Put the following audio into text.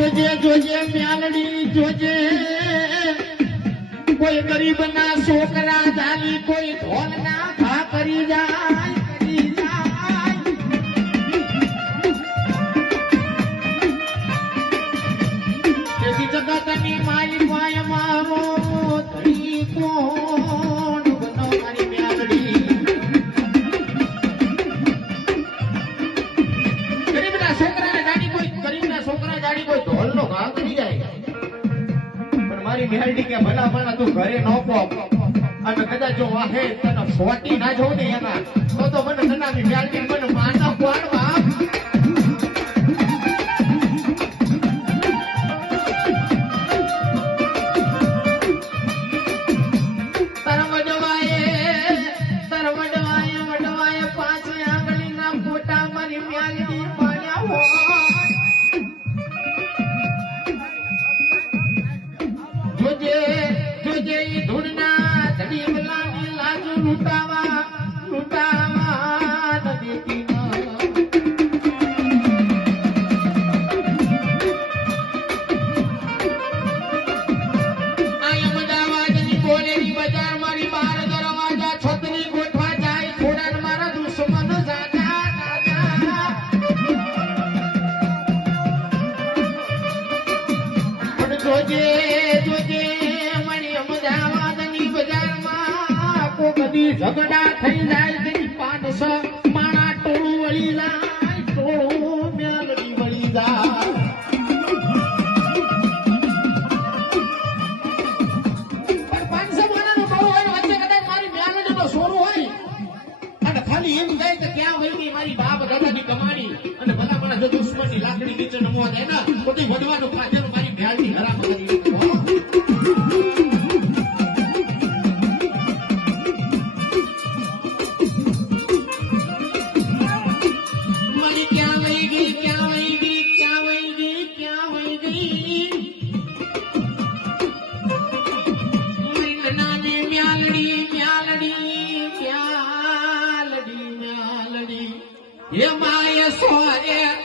જોજે જોજે મ્યાલડી જોજે કોઈ ગરીબ ના છોકરા ધાલી કોઈ ઢોલ ના ઘા કરી જાય કરી જાય તેથી જગતની મારી પાય મારો ધણી કોણ બનો મારી મ્યાલડી ગરીબના છોકરાને દાડી કોઈ ગરીબના છોકરા દાડી કોઈ ઢોલ નો ઘા કરી જાય મારી મેલડી કે ભલા ભલા તું ઘરે ન પોપ અને કદાચ જો વાહે તને ફોટી ના જો ને એના તો મને તનામી મેલડી મને માના પાડવા વડવાએ પાંચ આંગળીના ફોટા મારી મેલડી પાડ્યા હોય જોજે જોજે ઈ ધૂળના ધડી મલાની લાજુ લૂંટાવા ન દેતી આ અમદાવાદની બોલેની બજાર મારી બાર દરવાજા છત્રી ગોઠવા જાય થોડા મારા દુશ્મન જાજા પણ જોજે જોજે કદી ઝઘડા થઈ જાય તેની 500 માણા ટોળું વળી જાય ટોળું મેલડી વળી જાય પણ 500 માણાનું ટોળું હોય વચ્ચે કદાચ મારી મેલડીનો સોરો હોય અને ખાલી એમ જાય કે ક્યાં વહી ગઈ મારી બાપ દાદાની કમાણી અને ભલા મારા જો દુશ્મનની લાકડી નીચે નમવા દે ને તો તે વડવાનું ફાજર મારી મેલડી હરામ કરી ये माय सोरे